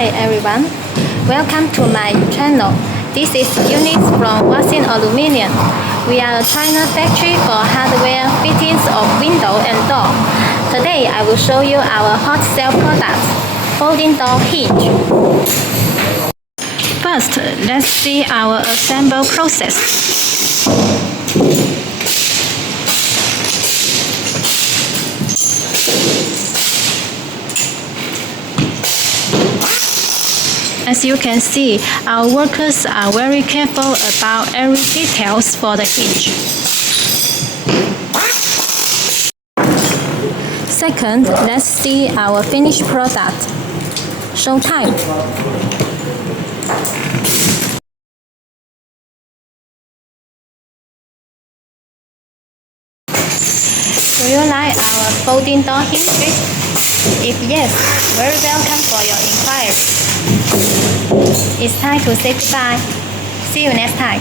Hi everyone, welcome to my channel. This is Eunice from Wasin Aluminium. We are a China factory for hardware fittings of window and door. Today I will show you our hot sale product, folding door hinge. First, let's see our assemble process. As you can see, our workers are very careful about every details for the hinge. Second, let's see our finished product. Show time. Do you like our folding door hinges? If yes, very welcome for your inquiry. It's time to say goodbye. See you next time.